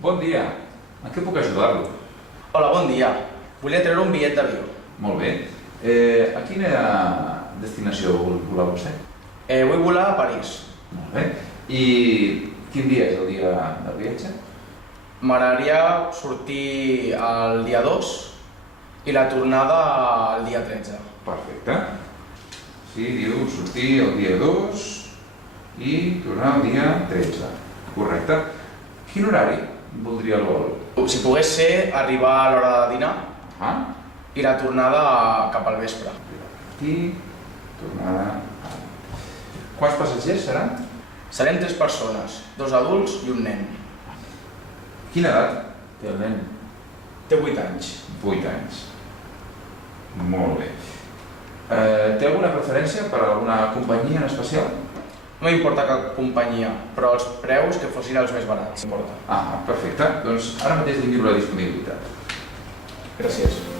Bon dia. En què puc ajudar-lo? Hola, bon dia. Volia treure un bitllet d'avió. Molt bé. A quina destinació voleu vostè? Vull volar a París. Molt bé. I quin dia és el dia del viatge? M'agradaria sortir el dia 2 i la tornada el dia 13. Perfecte. Sí, diu sortir el dia 2 i tornar el dia 13. Correcte. Quin horari voldria el vol? Si pogués ser, arribar a l'hora de dinar i la tornada cap al vespre. Aquí, tornada... Quants passatgers seran? Serem 3 persones, 2 adults i un nen. Quina edat té el nen? Té 8 anys. 8 anys. Molt bé. Té alguna preferència per alguna companyia en especial? No m'importa cap companyia, però els preus que fossin els més barats. Perfecte. Doncs ara mateix li miro la disponibilitat. Gràcies.